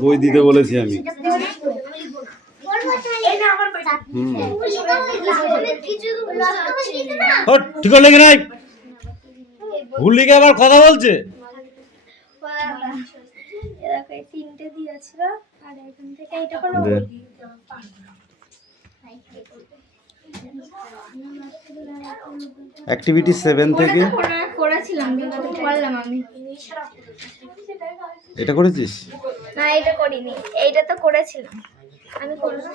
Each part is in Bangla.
বই দিতে বলেছি আমি। ঠিক লেগে নাই, ভুল লিখে আবার কথা বলছে। তিনটে দিয়েছিল আর এখান থেকে এইটা করে অ্যাক্টিভিটি 7 থেকে করেছিলাম কিন্তু করলাম আমি। এটা করেছিস? না এটা করিনি, এইটা তো করেছিলাম আমি করলাম।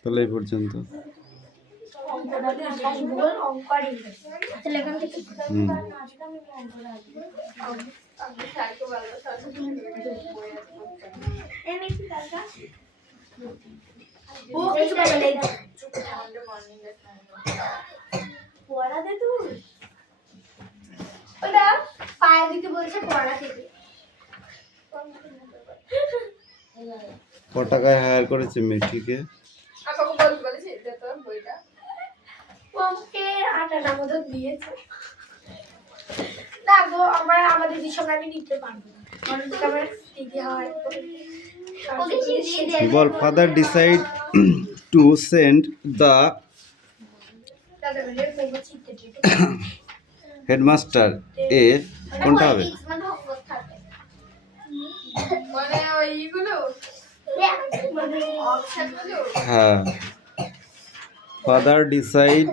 তাহলে এই পর্যন্ত। তাহলে এখান থেকে পায়ে দিতে বলছে পড়া থেকে। ক টাকায় হায়ার করেছে মেয়েটিকে? আমাদের দিশা আমি নিতে পারবো না। বল father decide to send the headmaster a, কোনটা হবে? হ্যাঁ, father decide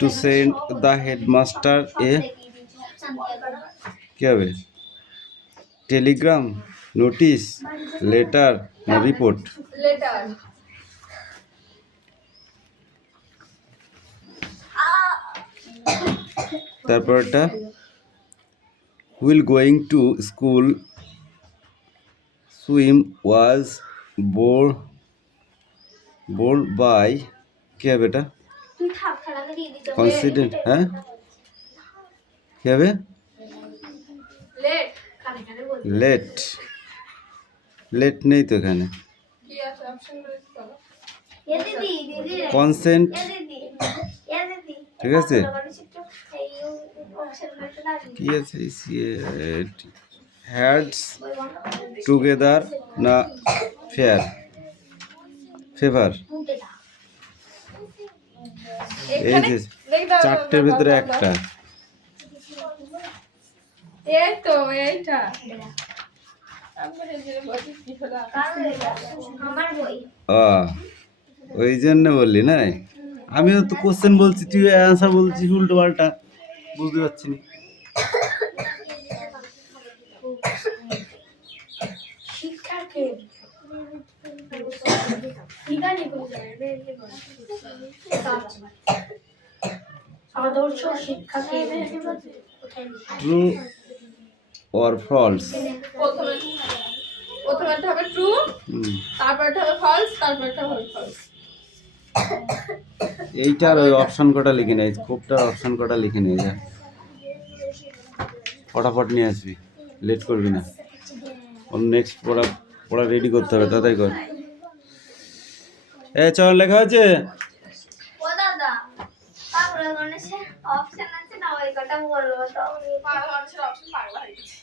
to send the headmaster a, কি হবে? টেলিগ্রাম, নোটিশ, লেটার না রিপোর্ট? লেটার। তারপরটা while going to school swim was bore by, কি হবে এটা? কনসিডেন্ট, হ্যাঁ কি হবে? লেট। লেট নেই তো এখানে। কনসেন্ট, ঠিক আছে। কি আছে? হ্যাডস টুগেদার না ফেভার? এই যে চারটের ভিতরে একটা। এই তো এইটা ওই জন্য বললি না? আমিও তো কোশ্চেন বলছি, তুই অ্যান্সার বলছিস উল্টো পাল্টা, বুঝতে পারছি না। True or false? প্রথমেরটা হবে ট্রু, তারপরটা হবে ফলস, তারপরটা হবে ফলস। এইটার ওই অপশন কটা লিখে নে, স্কোপটার অপশন কটা লিখে নিয়ে যা, ফটাফট নিয়ে আসবি, লেট করবি না। ওর নেক্সট পড়া রেডি করতে হবে, তাড়াতাড়ি কর। চল, লেখা আছে? ও দাদা, তারপরে গণেশে অপশন আছে না, ওই কটা বলবো তো গণেশের অপশন পাগলা হয়ে গেছে।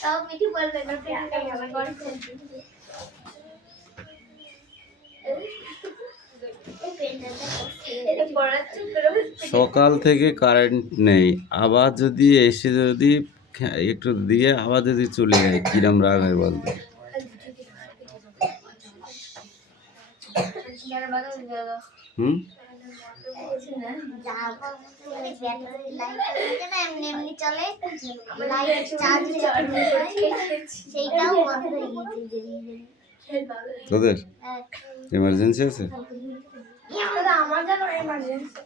তাও মিঠি বলবে না, পেটা গেল গণেশ। সকাল থেকে কারেন্ট নেই, আবার যদি এসে যদি একটু দিয়ে আবার যদি চলে যায়, কিরম রাগ হয় বলতে? তোদের এমার্জেন্সি আছে? আমার জন্য এমার্জেন্সি।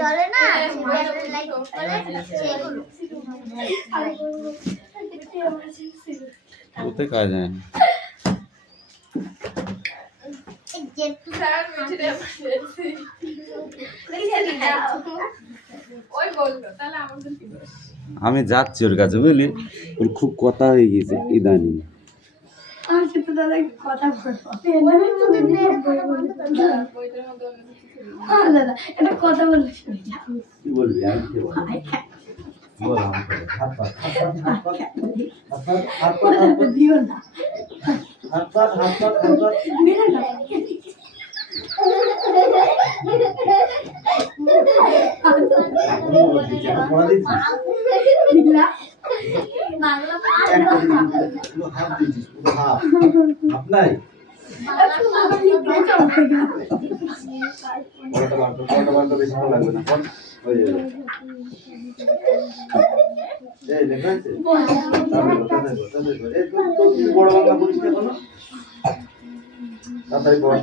চলে না ওতে কাজ হয় না। আমি যাচ্ছি ওর কাছে বুঝলি, ওর খুব কথা হয়ে গেছে ইদানিং। আমার সাথে দাদা কথা বলবো দাদা এটা কথা বলবো কি বলবি? আমি কি বলবো? বল আমাকে। হাত পা, হাত পা, হাত পা, হাত পা, দিও না হাত পা, হাত পা, হাত পা। মেরে না পড়া দিচ্ছিস? দিলা পুরো হাত দিচ্ছিস, পুরো হাত। হাত নাই? পড়াটা বার কর, বেশিক্ষণ লাগবে না। পড়, হয়ে যাবে। এই লেখা আছে? তাড়াতাড়ি কর, তাড়াতাড়ি কর, তাড়াতাড়ি কর। এই তুই বড় বাংলা পড়িস না এখনো? তাড়াতাড়ি পড়।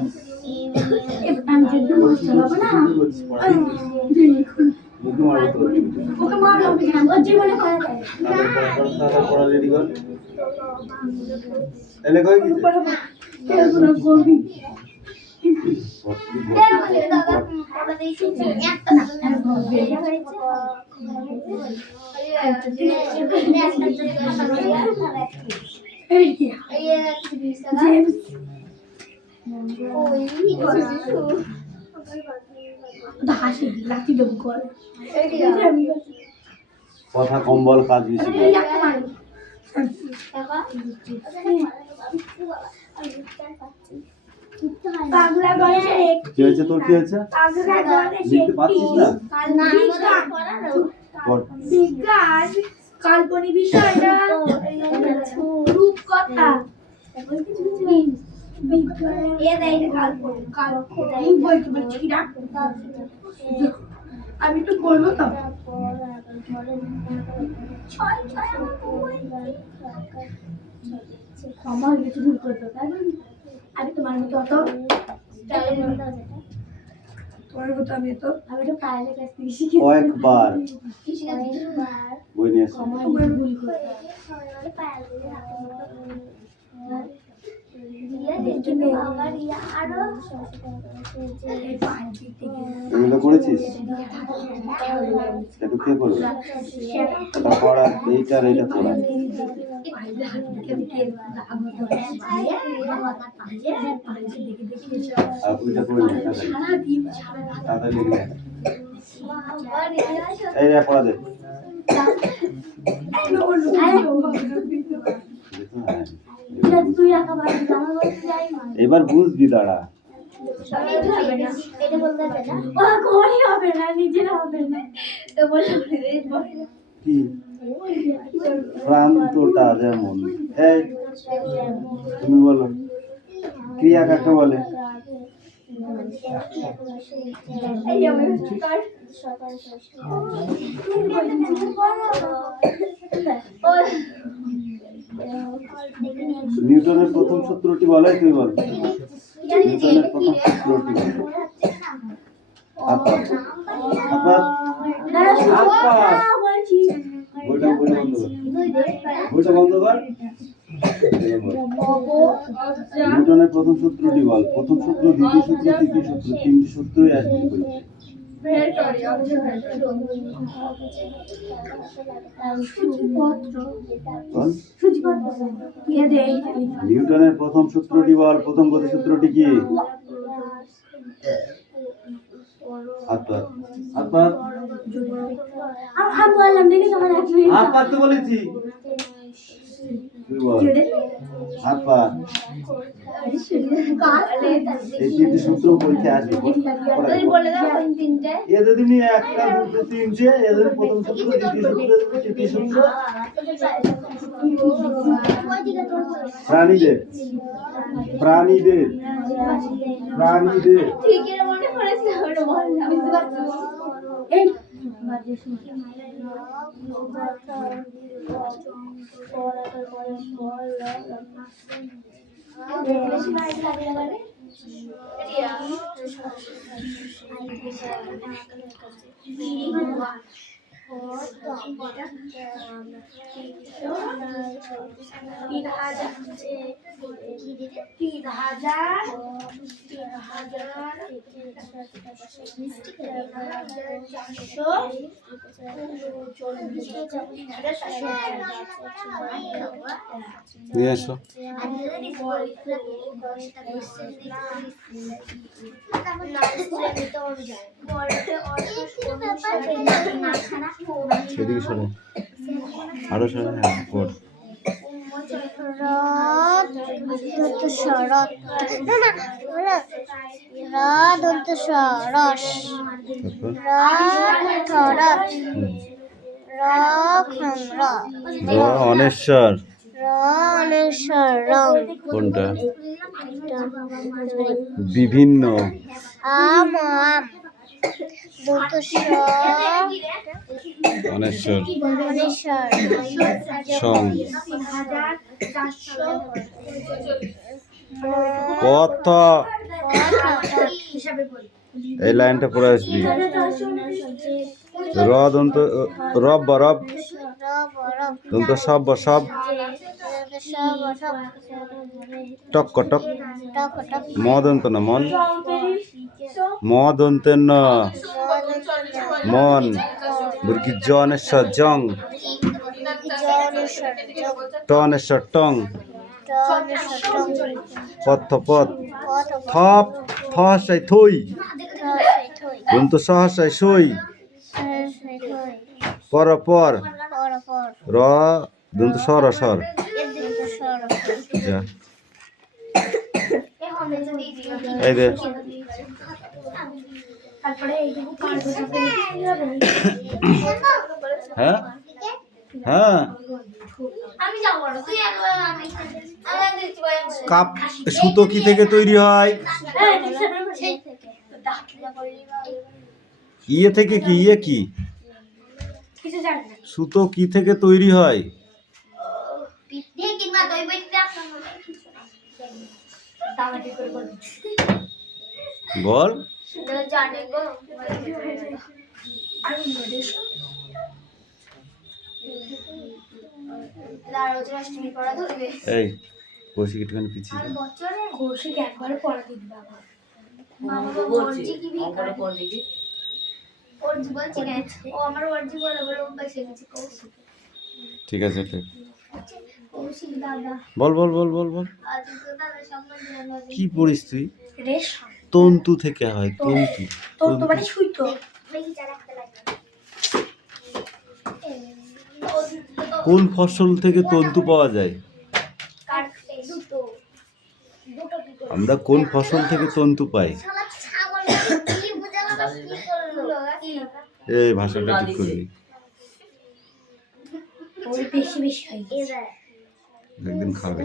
আমি যেটা বলছি না কি করছিস? পড়া দিচ্ছিস? মুখে মারবো তোর। ওকে মার হবে না ও জীবনে পারে না তাড়াতাড়ি পড়া রেডি কর। এই লেখা হয়ে গেছে? এরপরে করবি হাসি লাঠি দেবো করে কথা কম বল, কাজ বেশি কর। পাগলা গলে কি হয়েছে তোর, কি হয়েছে? পাগলা গলে লিখতে পারছিস না? পড়। বিজ্ঞান কাল্পনিক বিষয় না রূপকথা আমি তো করবো তো আমার কিছু ভুল করতো তাই না আমি তোমার মতো অত তোমার মতো আমি তো পায়ের কাছ থেকে শিখে কয়েকবার বই নিয়ে এসো। ভুল করতো এগুলো করেছিস? একটু কে করবে? এটা পড়া, এইটা আর এইটা পড়া। আর ওইটা করে নে, তাড়াতাড়ি। তাড়াতাড়ি লিখে নে। এই রে পড়া দে। এবার বুঝবি, দাঁড়া। কি প্রান্তটা যেমন, এই তুমি বলো ক্রিয়া কাকে বলে? নিউটনের প্রথম সূত্রটি বলে, তুই বল। নিউটনের প্রথম সূত্রটি বল। হাত পা, হাত পা, হাত পা। বইটা বন্ধ কর, বইটা বন্ধ কর। নিউটনের প্রথম সূত্রটি বল। প্রথম সূত্র, দ্বিতীয় সূত্র, তৃতীয় সূত্র, তিনটি সূত্রই আসবে। নিউটনের প্রথম সূত্রটি বল। প্রথম গতিসূত্রটি কি? হাত পা, হাত পা, হাত পাততে বলেছি। তুই বল হাত পা। এই তিনটি সূত্র পরীক্ষায় আসবে। এদের নিয়ে একটা, দুটো, তিনটে, এদের প্রথম সূত্র, দ্বিতীয় সূত্র, তৃতীয় সূত্র। প্রাণীদের, প্রাণীদের, প্রাণীদের। নিয়ে এসো। সেদিকে সরে, আরো সরে, হ্যাঁ পড়। অনেশ্বর কোনটা? বিভিন্ন অনেশ্বর সং পথ। এই লাইনটা পড়ে আসবি। র দন্ত রব বরব দন্ত সব বসব টক কটক ম দন্ত না মন ম দন্তের ন মন বুর্গি জনেশ্বর জং টনেশ্বর টং পথ পথ থপ থসাই থই দন্ত সহসাই সই পর পর র দন্ত সর সর যা এই দে হ্যাঁ হ্যাঁ কাপ সুতো কি থেকে তৈরি হয়? ইয়ে থেকে কি ইয়ে কি সুতো কি থেকে তৈরি হয়? বল। এই কৌশিক একটুখানি পিছিয়ে কৌশিক একবার পড়া দিবি বাবা। ঠিক আছে ঠিক বল বল বল বল বল কি পড়িস তুই? তন্তু থেকে হয় তন্তু। তন্তু মানে সুতো। কোন ফসল থেকে তন্তু পাওয়া যায়? আমরা কোন ফসল থেকে তন্তু পাই? এই ভাষাটা ঠিক করবি। একদিন খাবে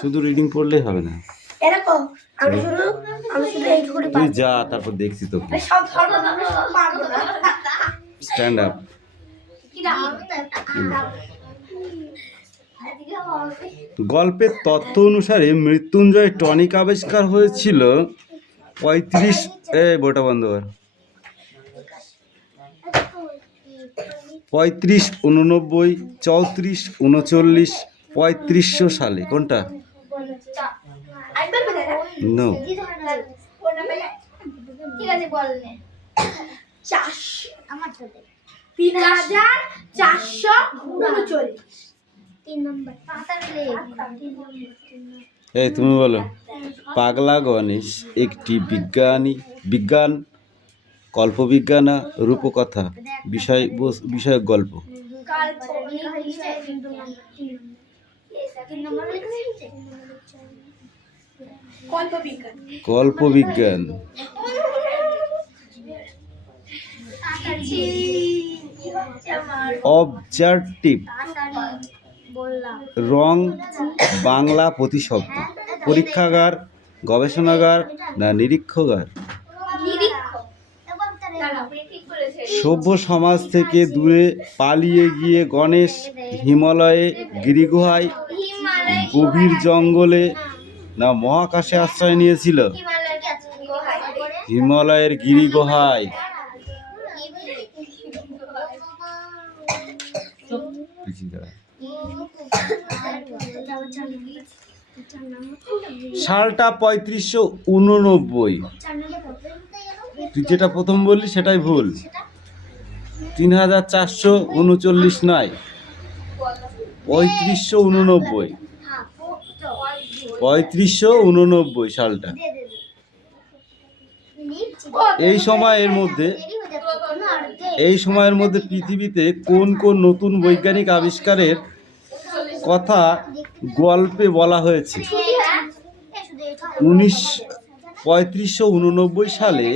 শুধু রিডিং পড়লেই হবে না, তুই যা তারপর দেখছি তো। Stand up. গল্পের তথ্য অনুসারে মৃত্যুঞ্জয় টনিক আবিষ্কার হয়েছিল 35 বইটা বন্ধ কর 35, 89, 34, 39, 3500 সালে। কোনটা? নো ঠিক আছে বলনে 3439 3 নম্বর এই তুমি বলো। পাগলা গণেশ একটি বিজ্ঞান কল্পবিজ্ঞান রূপকথা বিষয়ক গল্প। কল্পবিজ্ঞান অবজেক্টিভ রং বাংলা প্রতিশব্দ। পরীক্ষাগার, গবেষণাগার না নিরীক্ষাগার? সভ্য সমাজ থেকে দূরে পালিয়ে গিয়ে গণেশ হিমালয়ে গিরিগুহায় গভীর জঙ্গলে না মহাকাশে আশ্রয় নিয়েছিল হিমালয়ের গুহায়। হিমালয়ের গিরি গুহায়। সালটা 3589। তুই যেটা প্রথম বললি সেটাই ভুল। 3439 নয়, 3589। 3589 সালটা। এই সময়ের মধ্যে পৃথিবীতে কোন কোন নতুন বৈজ্ঞানিক আবিষ্কারের কথা গল্পে বলা হয়েছে? 3589 সালে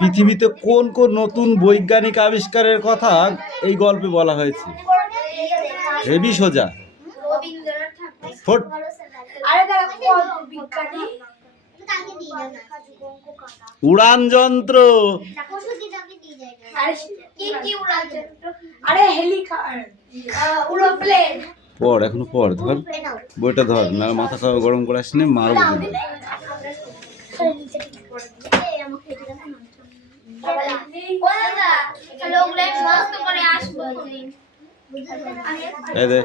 পৃথিবীতে কোন কোন নতুন বৈজ্ঞানিক আবিষ্কারের কথা এই গল্পে বলা হয়েছে? হেবি সোজা। উড়ান যন্ত্র। পড়, এখনো পড়, ধর বইটা ধর, না মাথা খাওয়া গরম করে আসিনি, মারব। এই দে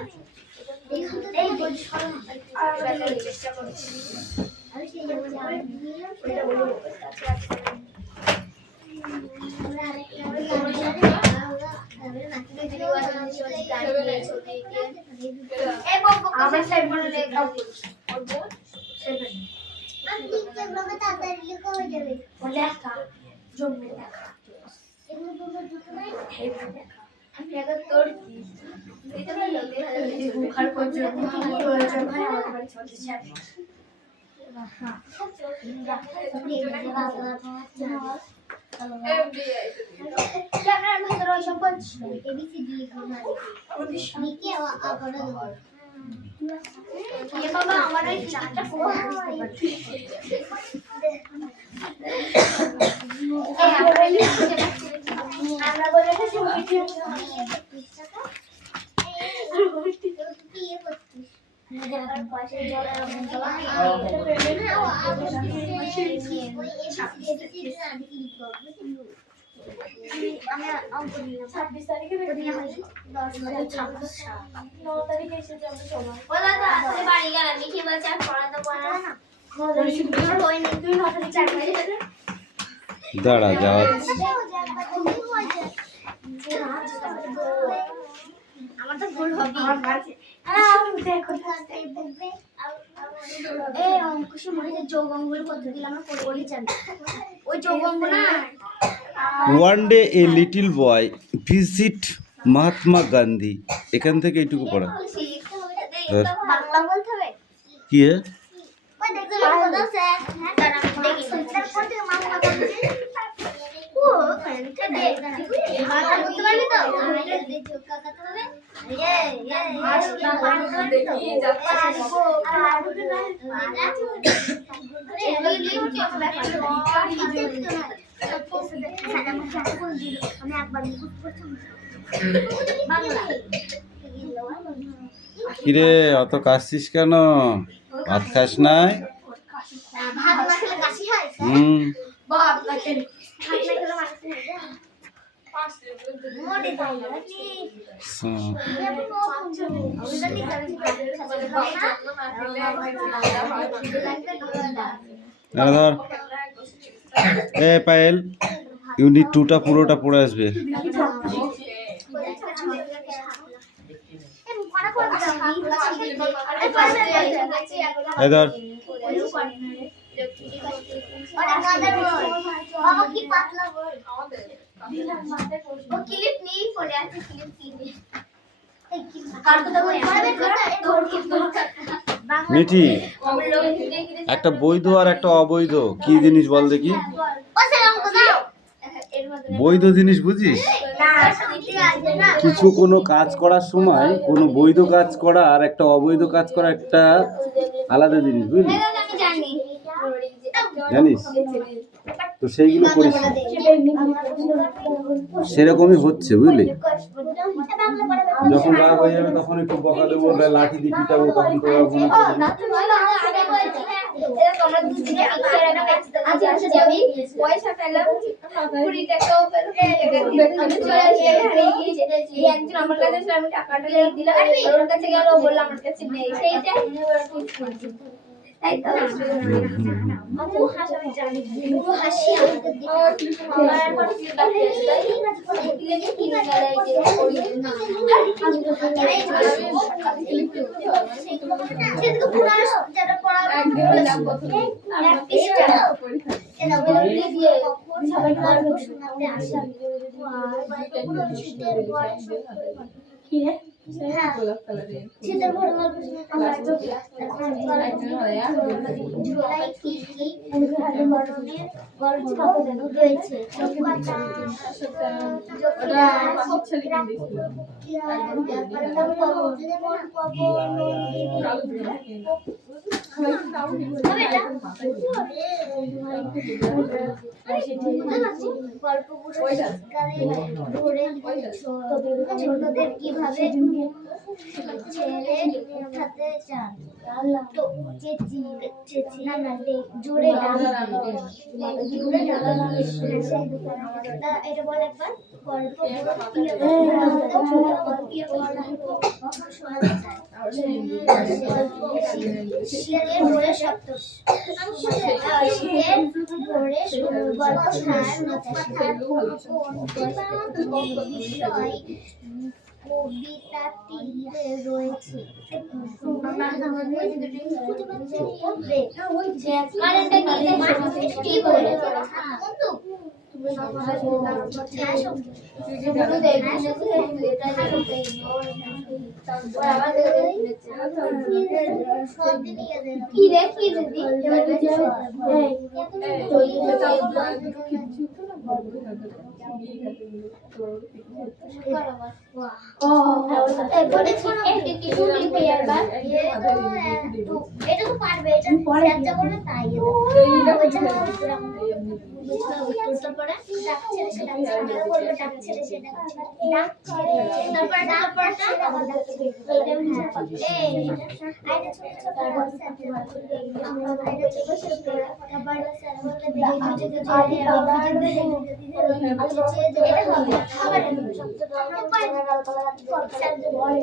দাঁড়া যাচ্ছি। আমার তো ভুল হবে। অঙ্কুশের মনে হয় যৌগঙ্গল পদ্ধতি আমরা করে জানি। ওই যৌগঙ্গ না। One day a little boy visit Mahatma Gandhi. এখান থেকে এইটুকু পড়া। বাংলা বলতে হবে কি হে? কিরে অত কাশছিস কেন? ভাত খাস নাই? ধর এ পায়েল, ইউনিট 2টা পুরোটা পড়ে আসবে। এই ধর মিঠি, একটা বৈধ আর একটা অবৈধ কি জিনিস বল দেখি? বৈধ জিনিস বুঝিস? কিছু কোনো কাজ করার সময় কোনো বৈধ কাজ করা আর একটা অবৈধ কাজ করা একটা আলাদা জিনিস, বুঝলি? জানিস তো সেইগুলো করিস না। সেরকমই হচ্ছে, বুঝলি? যখন রাগ হয়ে যাবে তখন একটু বকা দেবো, লাঠি দিয়ে পিটাবো, তখন তোরা মনে করবি বলছি না এটা তোমরা দুদিকে আগে না আচ্ছা আমি পয়সা পেলাম 20 টাকাও পেলাম আমি চলে আসি হারিয়ে গিয়েছে একজন আমার কাছে ছিল আমি টাকাটা দিয়ে দিলাম ওর কাছে গেল বললাম আমার কাছে নেই সেইটা তাই তো আমি হাসি জানি পুরো হাসি আমাকে দিতে আমার পর কি বাকি আছে তাই কি কিনে গেলাই যে ওই না আমি তো সেটা পুরো যেটা পড়া একদম লাভ করতে এক পৃষ্ঠা এটা বলে দিয়ে সবাই গল্প শোনাতে আসে পুরো শীতের বয়স কি রে হ্যাঁ শীতের বড় গল্প শোনাতে আমরা তো জুলাই কি গল্প রয়েছে ছোটদের কিভাবে ছেলে উঠাতে চান তো চেঁচি চেঁচি না না জোরে এটা বলে একবার গল্প শীতের ভোরে সপ্ত শীতের ভোরে কবিতাটিতে রয়েছে এটা তো পারবে এটা চেষ্টা করবে তাই তারপরে ডাক ছেড়ে সেটা করবে ডাক ছেড়ে সেটা ডাক ছেড়ে তারপর ডাকপারটা এই আইটা ছোট ছোট আমরা আইটা ছোট ছোট তারপর স্যার বলতে দেখে এটা হবে আবার শব্দটা আমরা পাই না স্যার বলে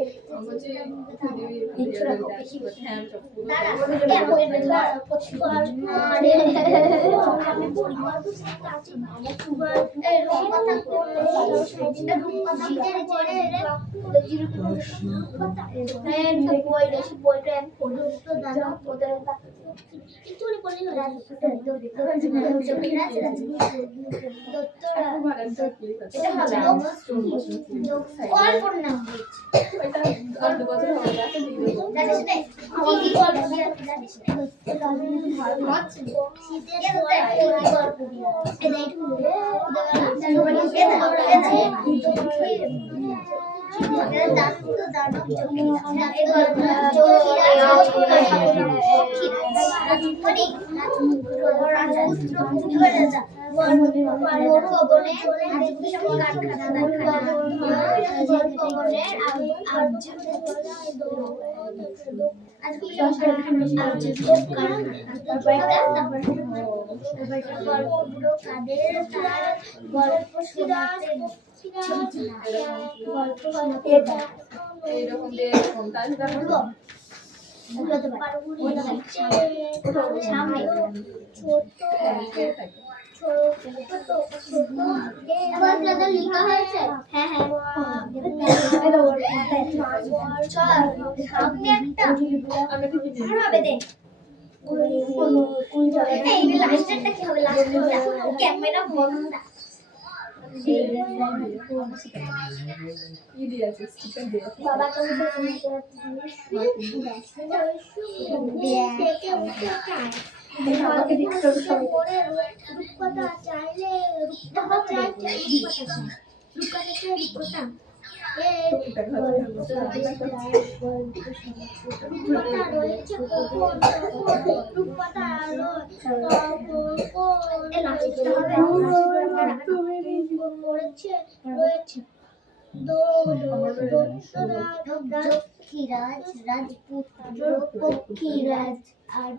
পক্ষীরাজ রাজপুত্র পক্ষীরাজ আর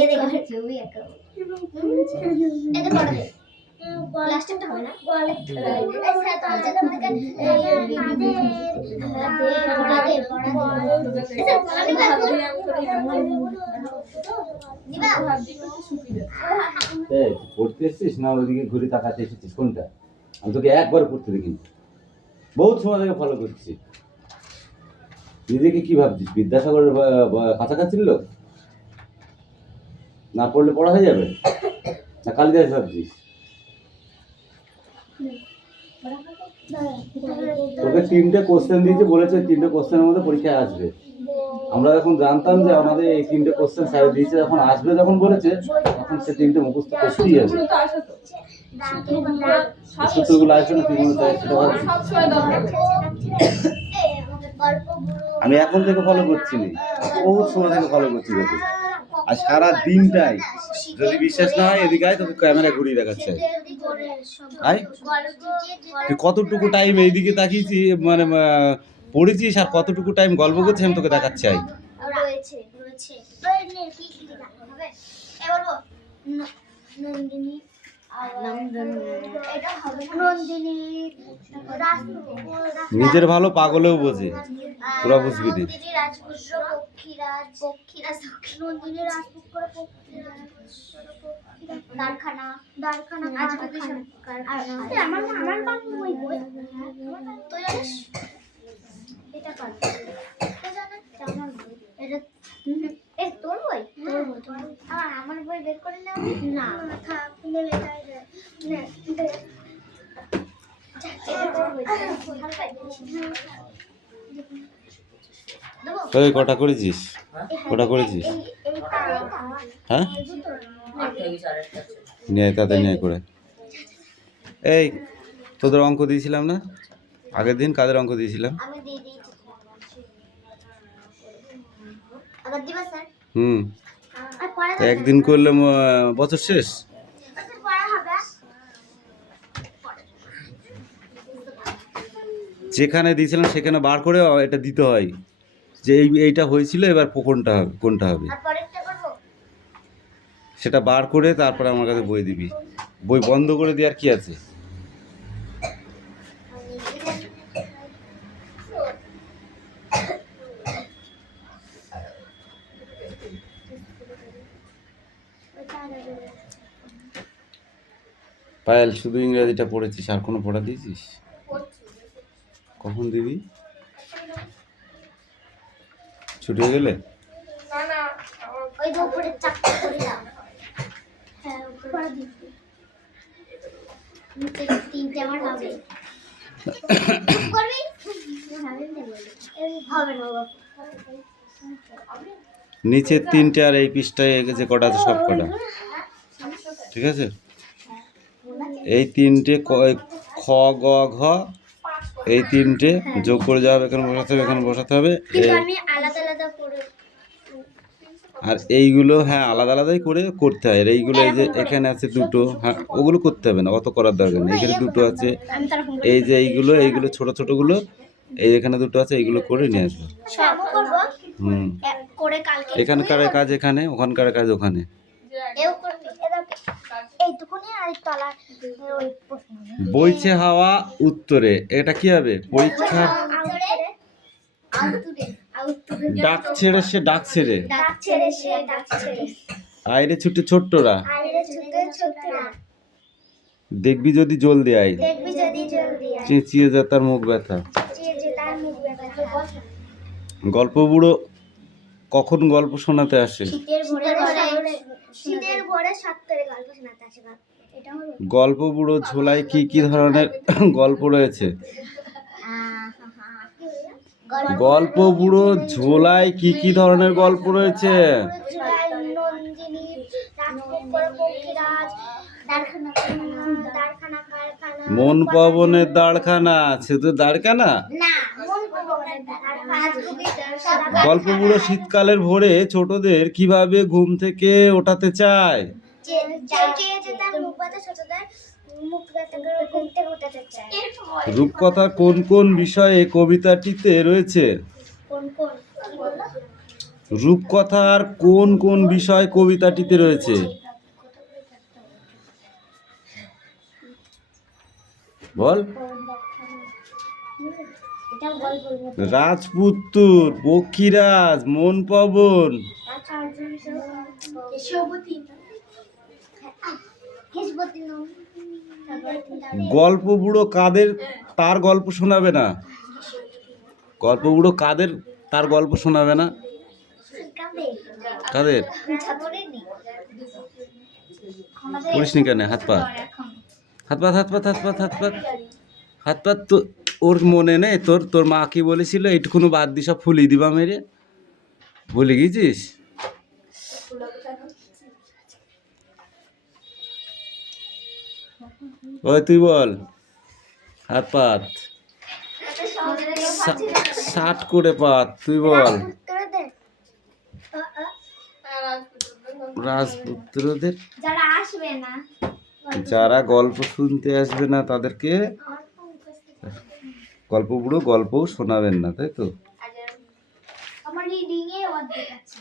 এ দেখো ছবি আঁকা এটা পড়া দে লাস্টটা হবে না আচ্ছা তো আজ আমাদের পড়া দে পড়তে এসেছিস না ওইদিকে ঘুরে তাকাতে এসেছিস কোনটা? আমি তোকে একবার পড়তে দেখিনি, বহুত সময় থেকে ফলো করছি। নিজেকে কি ভাবছিস বিদ্যাসাগরের কাছাকাছি লোক? না পড়লে পড়া হয়ে যাবে না কালিদাস ভাবছিস? তোকে 3টে কোশ্চেন দিয়েছে, বলেছে 3টে কোশ্চেনের মধ্যে পরীক্ষায় আসবে। আমরা যখন জানতাম যে আমাদের এই 3টে কোশ্চেন স্যার দিয়েছে, যখন আসবে যখন বলেছে তখন সে 3টে মুখস্থ করতেই হবে। সূত্রগুলো আসবে না তুই মনে আমি এখন থেকে ফলো করছি না, বহুত সময় থেকে ফলো করছি তোকে। আর সারা দিনটাই যদি বিশ্বাস না হয় এদিকে আয়, তোকে ক্যামেরা ঘুরিয়ে দেখাচ্ছে। আয় তুই কতটুকু টাইম এইদিকে তাকিয়েছি মানে পড়েছিস আর কতটুকু টাইম গল্প করছিস আমি তোকে দেখাচ্ছি। আয় নিজের ভালো পাগলেও বোঝে, তোরা বুঝবি না। আমার বই বের করে না তুই কটা করেছিস? কটা করেছিস? হ্যাঁ ন্যায় তাতে ন্যায় করে। এই তোদের অঙ্ক দিয়েছিলাম না আগের দিন? কাদের অঙ্ক দিয়েছিলাম? একদিন করলে বছর শেষ। যেখানে দিয়েছিলাম সেখানে বার করে এটা দিতে হয় যে এইটা হয়েছিল, এবার কোনটা হবে সেটা বার করে তারপরে আমার কাছে বই দিবি। বই বন্ধ করে দেওয়ার কি আছে? পায়েল শুধু ইংরেজিটা পড়েছিস, আর কোনো পড়া দিয়েছিস? কখন দিবি? ছুটি হয়ে গেলে? নিচের 3টে আর এই পৃষ্ঠায় যে কটা আছে সব কটা ঠিক আছে। এই 3টে খ গ ঘ এই 3টে যোগ করে যাবে, এখানে বসাতে হবে, এখানে বসাতে হবে। আর এইগুলো হ্যাঁ আলাদা আলাদাই করে করতে হয়। আর এইগুলো এই যে এখানে আছে 2টো, হ্যাঁ ওগুলো করতে হবে না, অত করার দরকার নেই। এখানে 2টো আছে, এই যে এইগুলো ছোট ছোটগুলো, এই এখানে 2টো আছে, এইগুলো করে নিয়ে আসবো। এখানকার কাজ এখানে, ওখানকার কাজ ওখানে। বইছে হাওয়া উত্তরে, এটা কি হবে? পরীক্ষা ডাক ছেড়ে সে ডাক ছেড়ে আইরে ছুটে ছোট্টরা দেখবি যদি জলদি আই চেঁচিয়ে যা তার মুখ ব্যথা। গল্প বুড়ো কখন গল্প শোনাতে আসে? গল্প বুড়ো ঝোলায় কি কি ধরনের গল্প রয়েছে? গল্প বুড়ো ঝোলায় কি কি ধরনের গল্প রয়েছে? মন পবনের দাড়খানা, শুধু দাড়খানা? গল্প বুড়ো শীতকালের ভোরে ছোটদের কিভাবে ঘুম থেকে ওঠাতে চায়? রূপকথা কোন কোন বিষয়ে কবিতাটিতে রয়েছে? রূপকথার কোন কোন বিষয় কবিতাটিতে রয়েছে? বল। রাজপুত্তুর, পক্ষীরাজ, মন পবন। গল্প বুড়ো কাদের তার গল্প শোনাবে না? গল্প বুড়ো কাদের তার গল্প শোনাবে না? কাদের? পড়িসনি কেন? হাত পা হাত পা হাত পা হাত পা হাত পা হাত পা। তো ওর মনে নেই? তোর মা কি বলেছিল? এইটুকুনো বাদ দি, সব ফুলিয়ে দিবা মেরে। ভুলে গেছিস? ওই তুই বল। হাত পাত, ষাট করে পাত, তুই বল। রাজপুত্রদের যারা আসবে না, যারা গল্প শুনতে আসবে না তাদেরকে গল্প বুড়ো গল্পও শোনাবেন না, তাই তো? আমার রিডিং এ অর্ধেক আছে।